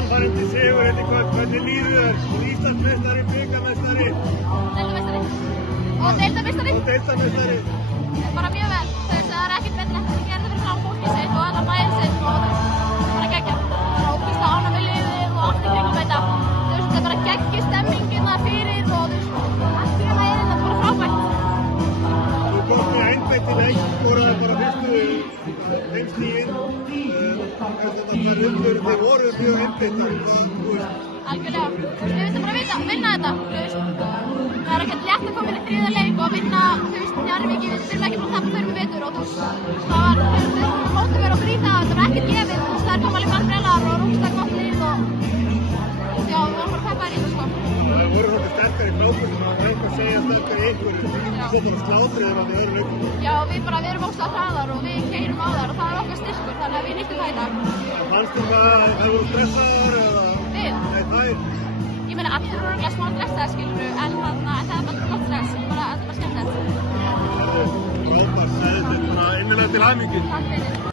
Sannfærandi sigur hérna í kvöld, hvernig líður þér? Íslandsmeistari, bikarmeistari og deildarmeistari. Bara mjög vel, það er ekkert betra að gera þetta fyrir frá fólkið sitt og allar bæinn sitt og bara geggjað. Það er ógeðslega ánægð með liðið og allt í kringum þetta. Það er bara geggjuð stemmingina fyrir og allt í hérna er þetta bara frábært. Þú komst með einbeitt í leik, skoraði bara fyrstu heimstíðin. Þið voru mjög einbeittar. Algjörlega. Við vildum bara vinna þetta. Það er ekkert létt að koma inn í þriðja leik og vinna, Njarðvík, við þurfum ekki að tapa fyrir vetur og það var mótivera okkur í það, það var ekkert gefið. Það er komið alveg mannbrellar og rúmstað gott lið og já, við vorum bara peppaðir í þetta Það voru svolítið sterkar í frábærum og einhver segja sterkar í einhverju. Þetta var slátrið í öðru leikum. Já, við erum óslega hraðar og við keyrum á þar og það er okkar styrkur, þannig að við nýttum það í dag. Fannst þú það voru stressaðar eða? Nei, þær. Ég meina, allir voru örugglega smá stressaðir, skilurðu, en það var bara gott stress, bara þetta var skemmtilegt. Frábært, þetta er bara innilega til hamingju. Takk fyrir.